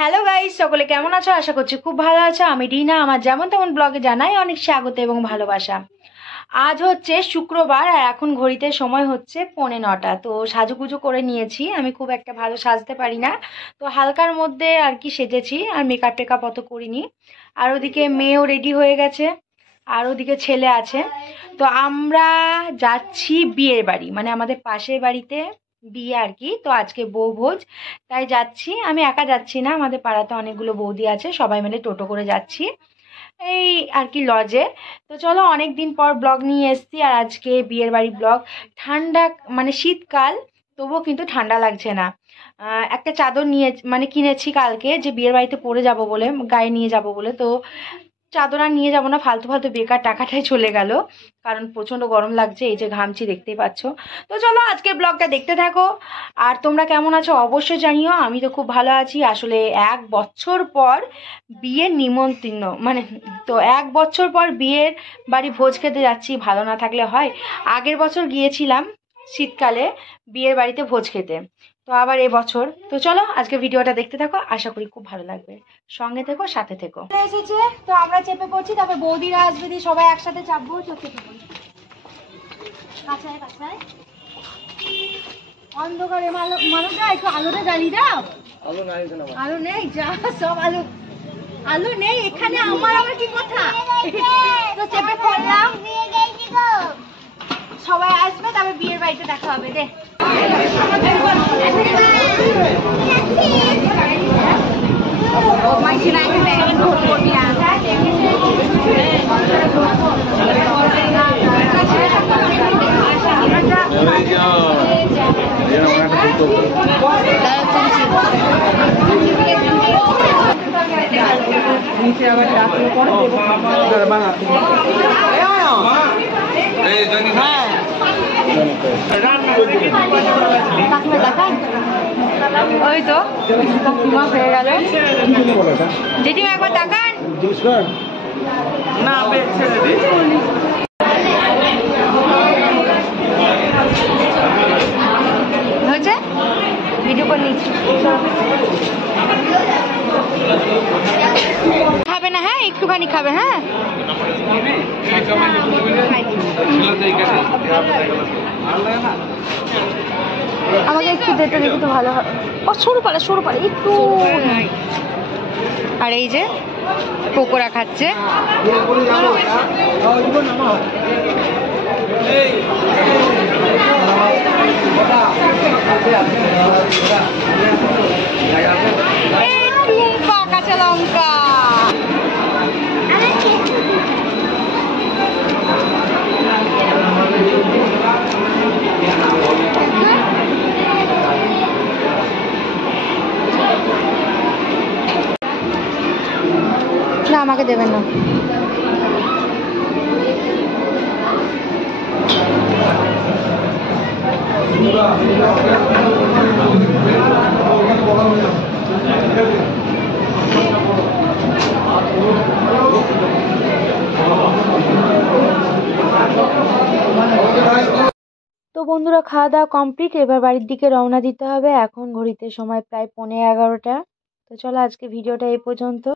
Hello guys, সকলে কেমন আছো? আশা করছি খুব ভালো আছো। আমি রিনা, আমার যেমন তেমন ব্লগে জানাই অনেক স্বাগত এবং ভালোবাসা। আজ হচ্ছে শুক্রবার আর এখন ঘড়িতে সময় হচ্ছে 9:45। তো সাজুগুজু করে নিয়েছি, আমি খুব একটা ভালো সাজতে পারি না, তো হালকার মধ্যে আর কি সেজেছি, আর মেকআপ টেকআপ অত করিনি। আর ওদিকে মেয়েও রেডি হয়ে গেছে, আর ওদিকে ছেলে আছে। তো আমরা যাচ্ছি বিয়ের বাড়ি, মানে আমাদের পাশের বাড়িতে বিয়ে আর কি। তো আজকে বউ ভোজ, তাই যাচ্ছি। আমি একা যাচ্ছি না, আমাদের পাড়াতে অনেকগুলো বৌদি আছে, সবাই মিলে টোটো করে যাচ্ছি এই আর কি লজে। তো চলো, অনেক দিন পর ব্লগ নিয়ে এসেছি, আর আজকে বিয়ের বাড়ি ব্লগ। ঠান্ডা মানে শীতকাল, তবুও কিন্তু ঠান্ডা লাগছে না। একটা চাদর নিয়ে মানে কিনেছি কালকে, যে বিয়ের বাড়িতে পরে যাব বলে, গায়ে নিয়ে যাব বলে। তো চাদর আর নিয়ে যাবো না, ফালতু ফালতু বেকার টাকাটাই চলে গেল, কারণ প্রচণ্ড গরম লাগছে, এই যে ঘামছি দেখতেই পাচ্ছ। তো চলো আজকের ব্লগটা দেখতে থাকো। আর তোমরা কেমন আছো অবশ্যই জানিও। আমি তো খুব ভালো আছি। আসলে 1 বছর পর বিয়ের নিমন্ত্রণ, মানে তো 1 বছর পর বিয়ের বাড়ি ভোজ খেতে যাচ্ছি, ভালো না থাকলে হয়। আগের বছর গিয়েছিলাম শীতকালে বিয়ের বাড়িতে ভোজ খেতে, তো আবার এবছর। তো চলো আজকে ভিডিওটা দেখতে থাকো, আশা করি খুব ভালো লাগবে। সঙ্গে থেকো, সাথে থেকো। এসেছে, তো আমরা চেপে পড়ছি, তারপর বৌদিরা আসবে, দিয়ে সবাই একসাথে চাপবো। তো চেপে পড়ি, কাছায় কাছায়। অন্ধকারে মানুষরা একটু আলোটা জ্বালিয়ে দাও। আলো নেই, যা সব আলো, আলো নেই এখানে। আমার কি কথা। তো চেপে পড়লাম, সবাই আসবে, তারপর বিয়ের বাড়িতে দেখা হবে। দে ওই তো কাকিমা হয়ে গেল। দিদিমা একবার তাকান না, হয়েছে ভিডিও করে নিচ্ছি। খাবে না? হ্যাঁ একটুখানি খাবে। হ্যাঁ আমাকে একটু যেতে দেখি তো ভালো হয়। ও সরু পারে একটু। আর এই যে পকোড়া খাচ্ছে। কাঁচা লঙ্কা না, আমাকে দেবেন না। তো বন্ধুরা, খাওয়া দাওয়া কমপ্লিট, এবার বাড়ির দিকে রওনা দিতে হবে। এখন ঘড়িতে সময় প্রায় 11:15। তো চলো আজকে ভিডিওটা এই পর্যন্ত।